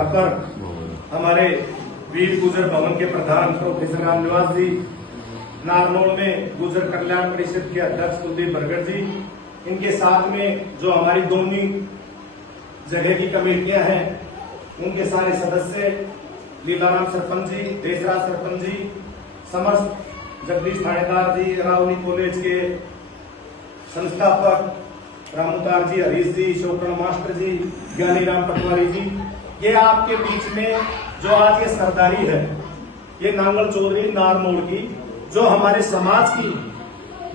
आधार पर हमारे वीर गुजर भवन के प्रधान प्रोफेसर रामनिवास जी, नारनौल में गुजर कल्याण परिषद के अध्यक्ष कुलदीप बरगढ़ जी, इनके साथ में जो हमारी दोनों जगह की कमेटियां हैं उनके सारे सदस्य, लीलाराम सरपंच जी, देशराज सरपंच जी, समस्त जगदीश थानेदार जी, रावली कॉलेज के संस्थापक रामोतार जी, हरीश जी, शोकरण मास्टर जी, ज्ञानीराम पटवारी जी, ये आपके बीच में जो आज ये सरदारी है, ये नांगल चौधरी नारनौल की जो हमारे समाज की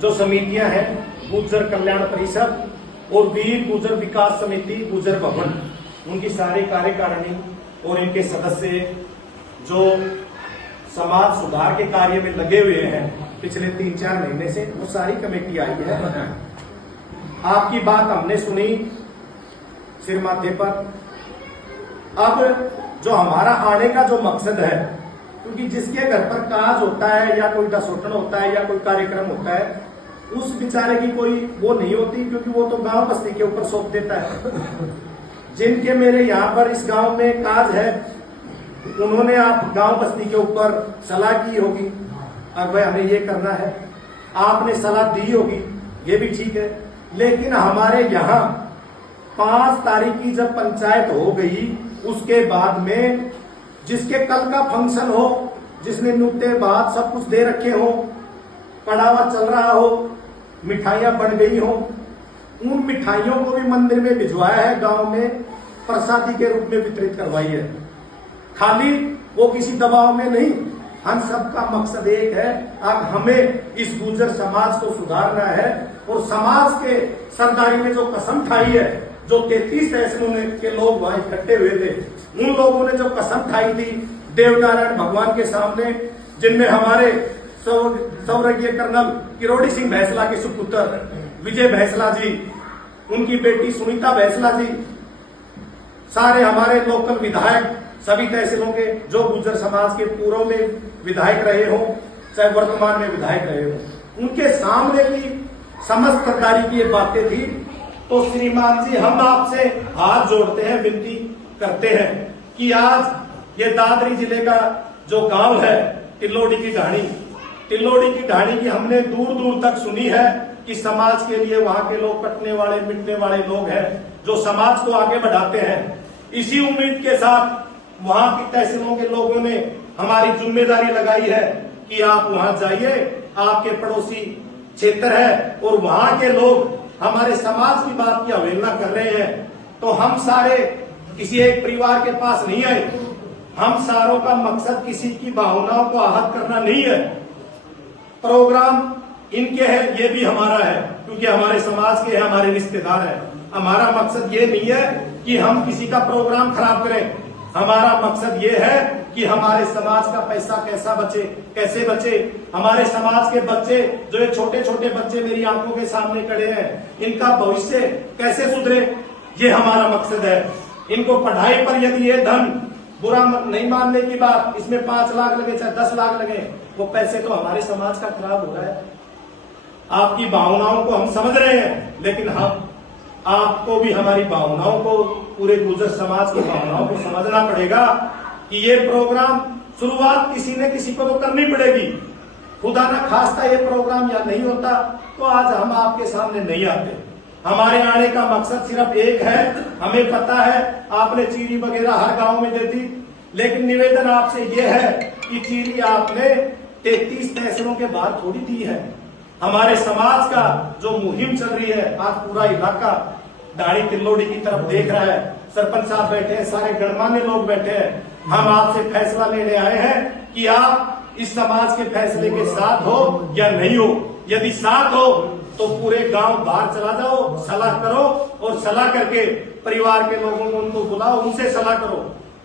जो समितियां हैं, गुर्जर कल्याण परिषद और वीर गुर्जर विकास समिति गुर्जर भवन, उनकी सारी कार्यकारिणी और इनके सदस्य जो समाज सुधार के कार्य में लगे हुए हैं पिछले 3-4 महीने से, वो सारी कमेटी आई है। आपकी बात हमने सुनी सिर माथे पर। अब जो हमारा आने का जो मकसद है, क्योंकि जिसके घर पर काज होता है या कोई दसोटन होता है या कोई कार्यक्रम होता है, उस बेचारे की कोई वो नहीं होती, क्योंकि वो तो गांव बस्ती के ऊपर सौंप देता है। जिनके मेरे यहाँ पर इस गांव में काज है, उन्होंने आप गांव बस्ती के ऊपर सलाह की होगी, अब भाई हमें ये करना है, आपने सलाह दी होगी, ये भी ठीक है। लेकिन हमारे यहाँ 5 तारीख की जब पंचायत हो गई, उसके बाद में जिसके कल का फंक्शन हो, जिसने नुक्ते बाद सब कुछ दे रखे हो, पड़ावा चल रहा हो, मिठाइयां बन गई हो, उन मिठाइयों को भी मंदिर में भिजवाया है, गांव में प्रसादी के रूप में वितरित करवाई है। खाली वो किसी दबाव में नहीं, हम सबका मकसद एक है, अब हमें इस गुर्जर समाज को सुधारना है। और समाज के सरदारी ने जो कसम खाई है, जो 33 तहसीलों के लोग वहां इकट्ठे हुए थे, उन लोगों ने जो कसम खाई थी देवनारायण भगवान के सामने, जिनमें हमारे स्वर्गीय कर्नल किरोड़ी सिंह भैंसला के सुपुत्र विजय भैंसला जी, उनकी बेटी सुनीता भैंसला जी, सारे हमारे लोकल विधायक सभी तहसीलों के जो गुर्जर समाज के पूर्व में विधायक रहे हो चाहे वर्तमान में विधायक रहे हो, उनके सामने की समस्त सरदारी की ये बातें थी। तो श्रीमान जी, हम आपसे हाथ जोड़ते हैं, विनती करते हैं कि आज ये दादरी जिले का जो गांव है टिल्लोड़ी की ढाणी की हमने दूर दूर तक सुनी है कि समाज के लिए वहां के लोग कटने वाले मिटने वाले लोग हैं, जो समाज को आगे बढ़ाते हैं। इसी उम्मीद के साथ वहां की तहसीलों के लोगों ने हमारी जिम्मेदारी लगाई है कि आप वहां जाइए, आपके पड़ोसी क्षेत्र है और वहां के लोग हमारे समाज की बात की अवहेलना कर रहे हैं। तो हम सारे किसी एक परिवार के पास नहीं आए, हम सारों का मकसद किसी की भावनाओं को आहत करना नहीं है। प्रोग्राम इनके है, ये भी हमारा है, क्योंकि हमारे समाज के हैं, हमारे रिश्तेदार हैं। हमारा मकसद ये नहीं है कि हम किसी का प्रोग्राम खराब करें, हमारा मकसद ये है कि हमारे समाज का पैसा कैसे बचे, हमारे समाज के बच्चे जो ये छोटे छोटे बच्चे मेरी आंखों के सामने खड़े हैं, इनका भविष्य कैसे सुधरे, ये हमारा मकसद है। इनको पढ़ाई पर यदि ये धन बुरा नहीं मानने की बात, इसमें 5 लाख लगे चाहे 10 लाख लगे, वो पैसे तो हमारे समाज का खराब हो रहा है। आपकी भावनाओं को हम समझ रहे हैं, लेकिन हम आपको भी हमारी भावनाओं को, पूरे गुर्जर समाज की भावनाओं को समझना पड़ेगा कि ये प्रोग्राम शुरुआत किसी न किसी को तो करनी पड़ेगी। खुदा न खास्ता ये प्रोग्राम या नहीं होता तो आज हम आपके सामने नहीं आते। हमारे आने का मकसद सिर्फ एक है, हमें पता है आपने चीरी वगैरह हर गांव में देती, लेकिन निवेदन आपसे ये है कि चीरी आपने 33 तहसीलों के बाहर थोड़ी दी है। हमारे समाज का जो मुहिम चल रही है, आज पूरा इलाका ढाणी टिल्लोड़ी की तरफ देख रहा है, सरपंच साहब बैठे हैं, सारे गणमान्य लोग बैठे हैं। हम आपसे फैसला लेने आए हैं कि आप इस समाज के फैसले के साथ हो या नहीं हो। यदि साथ हो तो पूरे गांव बाहर चला जाओ, सलाह करो, और सलाह करके परिवार के लोगों को उनको बुलाओ, उनसे सलाह करो,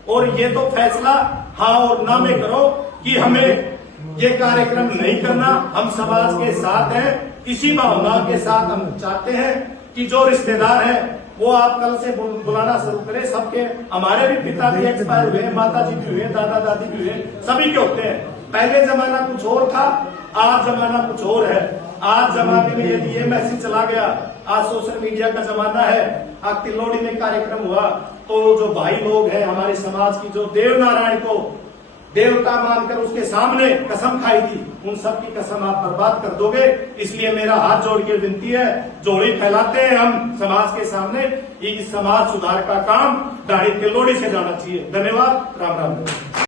और ये तो फैसला हाँ और ना में करो कि हमें ये कार्यक्रम नहीं करना। हम समाज के साथ हैं, इसी भावना के साथ हम चाहते हैं कि जो रिश्तेदार हैं वो आप कल से बुलाना शुरू करें। सबके, हमारे भी पिताजी एक्सपायर हुए, माता जी भी हुए, दादा दादी भी हुए, सभी के होते हैं। पहले जमाना कुछ और था, आज जमाना कुछ और है। आज जमाने में यदि ये मैसेज चला गया, आज सोशल मीडिया का जमाना है, आज तिल्लोड़ी में कार्यक्रम हुआ तो जो भाई लोग हैं हमारे समाज की, जो देव नारायण को देवता मानकर उसके सामने कसम खाई थी, उन सब की कसम आप बर्बाद कर दोगे। इसलिए मेरा हाथ जोड़ के विनती है, जोड़ी फैलाते हैं हम समाज के सामने, ये समाज सुधार का काम दाढ़ी के लोड़ी से जाना चाहिए। धन्यवाद। राम राम।